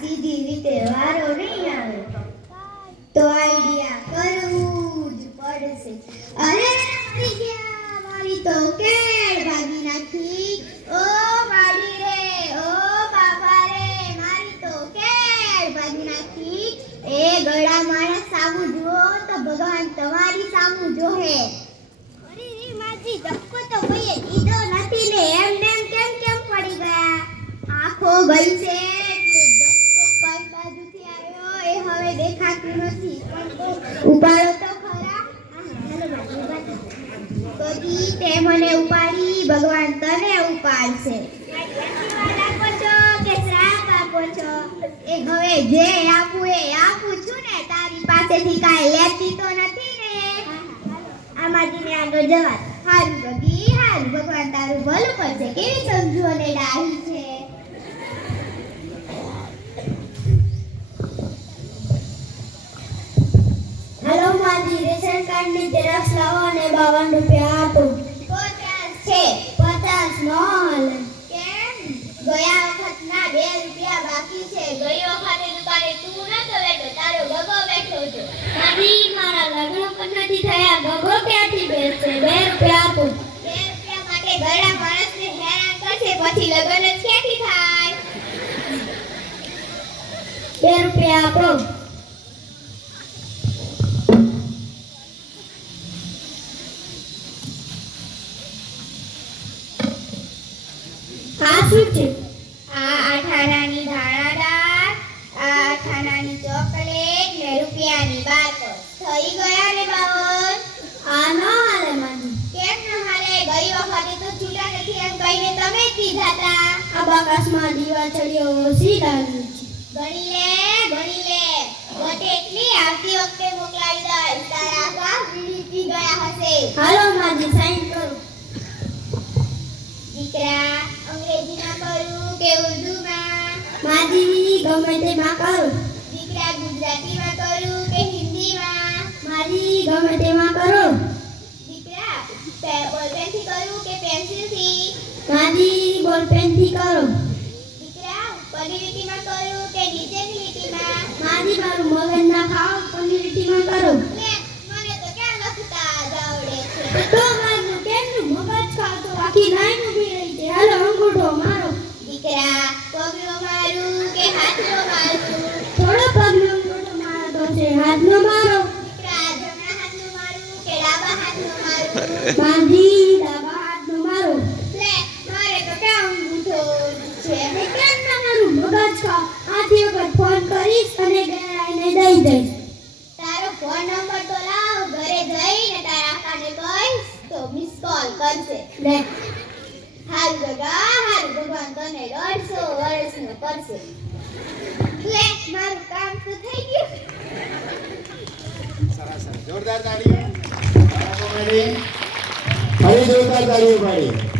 સીધી રીતે વારો નહીં આવે તો આઈડિયા કરવું જ પડશે. અરે મરી ગયા, મારી તો કેળ ભાગી નાખી. ઓ માડી રે, ઓ બાપા રે, મારી તો કેળ ભાગી નાખી. એ ગળા માણસ સામું જુઓ તો ભગવાન તમારી સામું જોહે. અરે રે માજી, ધક્કો તો કોઈએ દીધો નથી ને એમને કેમ પડી ગયા? આંખો ગઈ છે, દેખાતું નથી. ઉપાડો તો ખરા. કદી તે મને ઉપાડી, ભગવાન તને ઉપાડશે. આશીર્વાદ આપો છો કે શ્રાપ આપો છો? એ હવે જે આપું એ આપું છું ને, તારી પાસેથી કાંઈ લેતી તો નથી ને. આમાંથી આગળ જવા. હારું બગી હારું, ભગવાન તારું ભલું કરશે. કેવી સમજુ અને ડાહી છે. રેશન કાર્ડ ની ઝેરોક્ષ લાવો અને 52 રૂપિયા આપો. 50 છે, 50 મોલ. કેમ? ગયા વખત ના 2 રૂપિયા બાકી છે. ગઈ વખતે દુકાને તું નતો બેઠો, તારો ગગો બેઠો છે. મારી મારા લગ્ન પણ નથી થયા, ગગો ક્યાંથી બેસશે? 2 રૂપિયા આપો. 2 રૂપિયા માટે ગળા માણસને હેરાન કરશે, પછી લગ્ન જ ક્યાંથી થાય? 2 રૂપિયા આપો. આ શું છે? આ અઠાણાની ધાણાદાર, આ અઠાણાની ચોકલેટ ને રૂપિયાની બાતો થઈ ગયા ને બાવન. આ ન હાલે માની. કેમ ન હાલે? ગઈ વખતે તો છૂટા નથી એમ કહીને તમે જ દીધા હતા. આ બાકસમાં દીવા ચડ્યો સીધાનું છે. ગણી લે વટે એટલી આવતી વખતે મોકલાવી દઈશ. તારા આખા વીડી ગયા હશે. હાલો માજી, સાઈન કરો. દીકરા, અંગ્રેજીમાં કરું કે ઉર્દુમાં? માજી, ગમે તેમાં કરું. દીકરા, ગુજરાતીમાં કરું કે હિન્દીમાં? માજી, ગમે તેમાં કરો. દીકરા, બોલપેનથી કરું કે પેન્સિલથી? માજી, બોલપેનથી કરો. દીકરા, ઉપરની લીટીમાં કરું કે નીચેની લીટીમાં? માજી, મારું મગજ ના ખાઓ, ઉપરની લીટીમાં કરો. મને તો ક્યાં લખતા આવડે છે. તો મારું કેમનું મગજ ખાતો? આખી લાઈન ઊભી રહી છે. હાલો અંગૂઠો મારો. દીકરા, પગનો મારું કે હાથનો મારું? થોડો પગનો અંગૂઠો મારતો છે, હાથનો મારો. દીકરા, જમણા હાથનો મારું કે ડાબા હાથનો મારું? માજી, ડાબા હાથનો મારો. લે, મારે તો ક્યાં અંગૂઠો છે. મેં કેમ ના મારું મગજ ખાવ? આથી વખત ફોન કરીશ અને ગેરાઈને દઈ દઈશ. તારો ફોન નંબર તો લાવ, ઘરે જઈને તારા કાને કહીશ તો મિસ કોલ કરશે. લે, હારું બગા હારું, ભગવાન તને 150 વર્ષનો કરશે. લે, મારું કામ તો થઈ ગયું. સરસ, જોરદાર તાળીઓ. ફરી જોરદાર તાળીઓ પાડી.